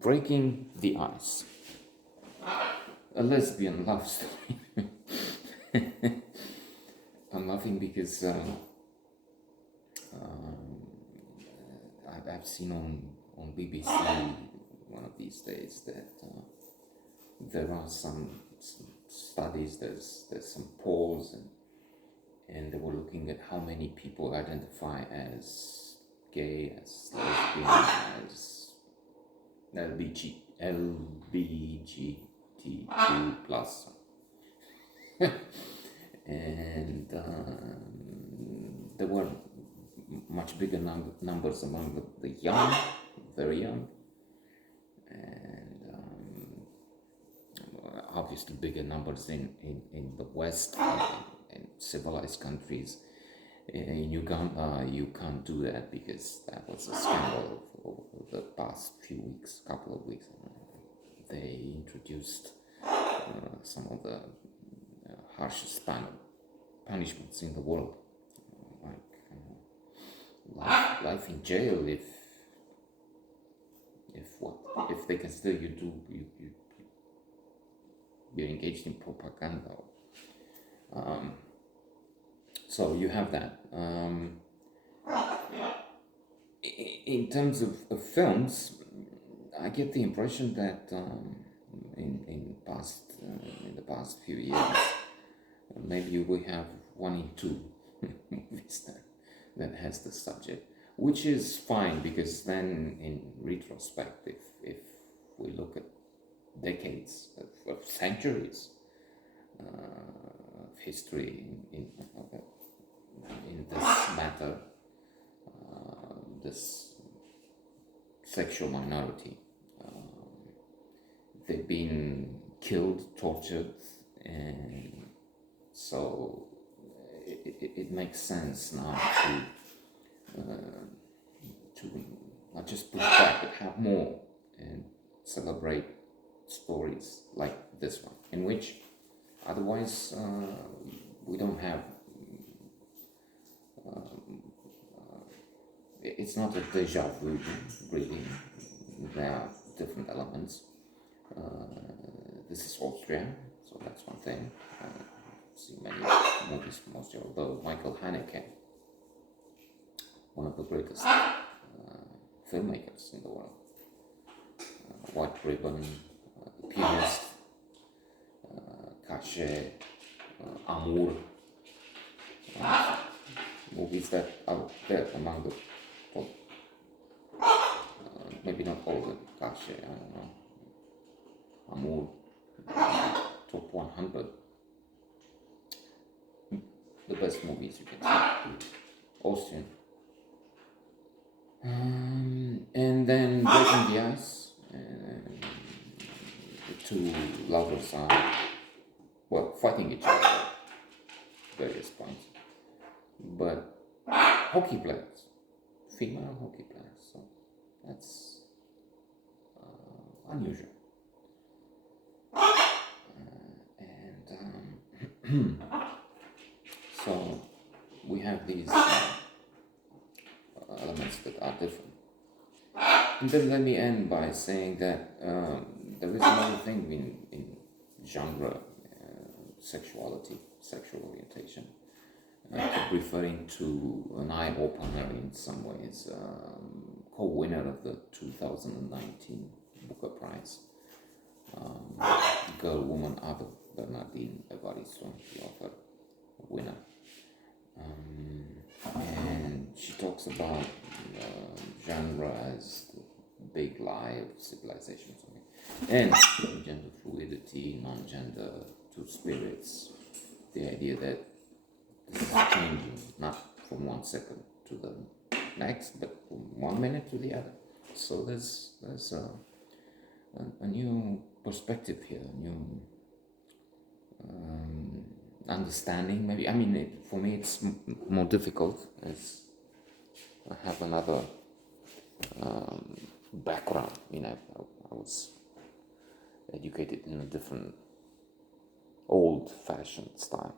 Breaking the Ice, a lesbian love story. I'm laughing because I've seen on BBC one of these days that there are some studies, there's some polls, and they were looking at how many people identify as gay, as lesbian, as LBGT2 plus, and there were much bigger numbers among the young, very young, and obviously bigger numbers in the West, in civilized countries. In Uganda, you can't do that because that was a scandal over the past few weeks, couple of weeks. They introduced some of the harshest punishments in the world, like life in jail if they consider you're engaged in propaganda. So you have that. In terms of films, I get the impression that in the past few years, maybe we have one in two movies that has the subject, which is fine because then in retrospect, if we look at decades of centuries of history in this matter, this sexual minority, they've been killed, tortured, and so it makes sense now to not just push back but have more and celebrate stories like this one, in which otherwise we don't have. It's not a deja vu, really. There are different elements. This is Austria, so that's one thing. I've seen many movies from Austria, although Michael Haneke, one of the greatest filmmakers in the world, White Ribbon, The Pianist, Cachet, Amour, movies that are there among the top, maybe not all the Cachet, I don't know, Amour, top 100, the best movies you can see, Austrian. And then Breaking the Ice, the two lovers are, well, fighting each other at various points, but hockey players, female hockey players, so that's unusual. So we have these elements that are different. And then let me end by saying that there is another thing in genre, sexuality, sexual orientation. I keep referring to an eye-opener in some ways, co-winner of the 2019 Booker Prize, Girl, Woman, Other, Bernardine Evaristo, the author, winner. And she talks about genre as the big lie of civilization, and gender fluidity, non-gender, two spirits, the idea that this is changing, not from 1 second to the next, but from 1 minute to the other. So there's a new perspective here, a new understanding. Maybe, I mean, for me it's more difficult as I have another background. I mean, I was educated in a different old-fashioned style.